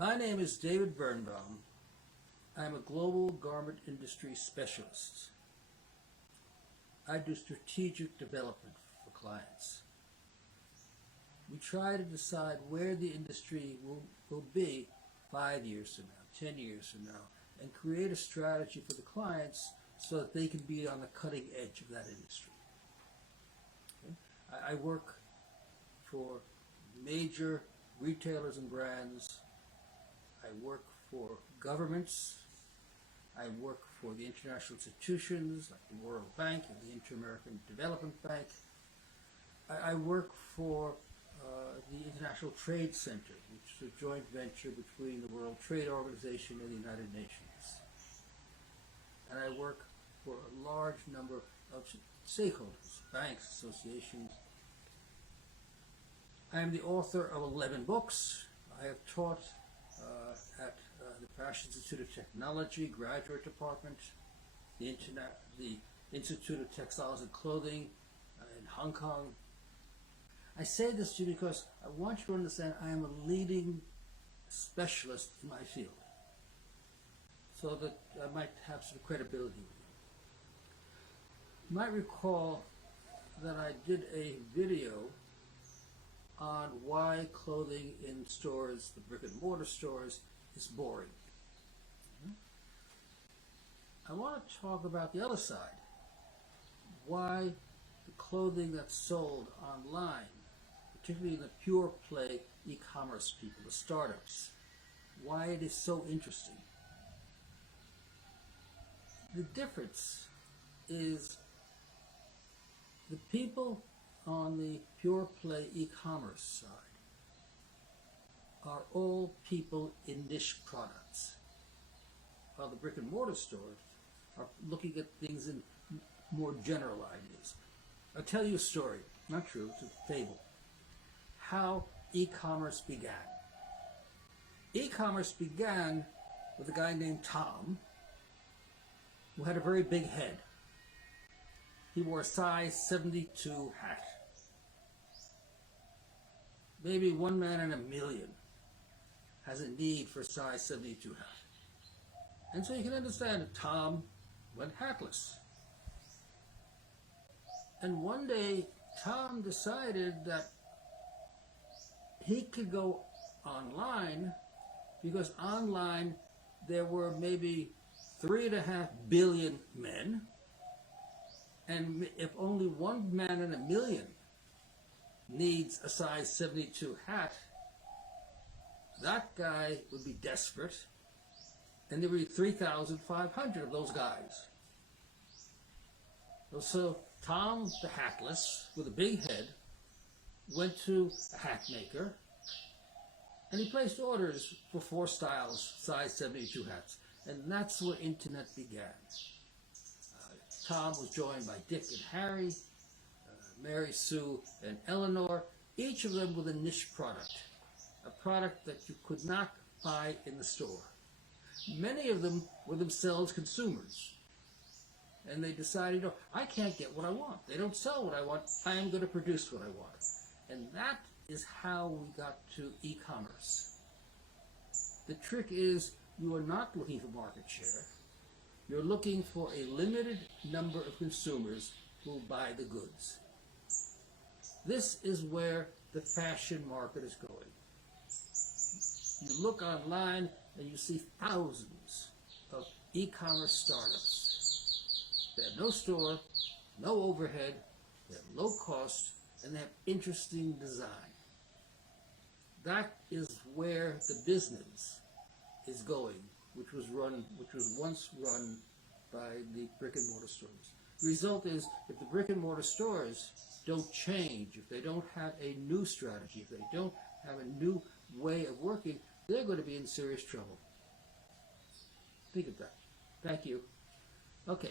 My name is David Birnbaum. I am a global garment industry specialist. I do strategic development for clients. We try to decide where the industry will be 5 years from now, 10 years from now, and create a strategy for the clients so that they can be on the cutting edge of that industry. Okay? I work for major retailers and brands. I work for governments. I work for the international institutions like the World Bank and the Inter-American Development Bank. I work for the International Trade Center, which is a joint venture between the World Trade Organization and the United Nations. And I work for a large number of stakeholders, banks, associations. I am the author of 11 books. I have taught at the Paris Institute of Technology Graduate Department, the Institute of Textiles and Clothing in Hong Kong. I say this to you because I want you to understand I am a leading specialist in my field, so that I might have some credibility with you. You might recall that I did a video on why clothing in stores, the brick and mortar stores, is boring. I want to talk about the other side, why the clothing that's sold online, particularly the pure play e-commerce people, the startups, why it is so interesting. The difference is the people on the pure play e-commerce side are all people in niche products, while the brick and mortar stores are looking at things in more general ideas. I'll tell you a story, not true, it's a fable, how e-commerce began. E-commerce began with a guy named Tom, who had a very big head. He wore a size 72 hat. Maybe one man in a million has a need for a size 72 hat. And so you can understand that Tom went hatless. And one day, Tom decided that he could go online, because online there were maybe 3.5 billion men, and if only one man in a million needs a size 72 hat, that guy would be desperate, and there would be 3,500 of those guys. So Tom, the hatless, with a big head, went to a hat maker, and he placed orders for 4 styles, size 72 hats. And that's where internet began. Tom was joined by Dick and Harry, Mary Sue and Eleanor, each of them with a niche product, a product that you could not buy in the store. Many of them were themselves consumers, and they decided, oh, I can't get what I want. They don't sell what I want. I am going to produce what I want. And that is how we got to e-commerce. The trick is, you are not looking for market share. You're looking for a limited number of consumers who will buy the goods. This is where the fashion market is going. You look online and you see thousands of e-commerce startups. They have no store, no overhead, they have low cost, and they have interesting design. That is where the business is going, which was once run by the brick and mortar stores. The result is, if the brick and mortar stores don't change, if they don't have a new strategy, if they don't have a new way of working, they're going to be in serious trouble. Think of that. Thank you. Okay.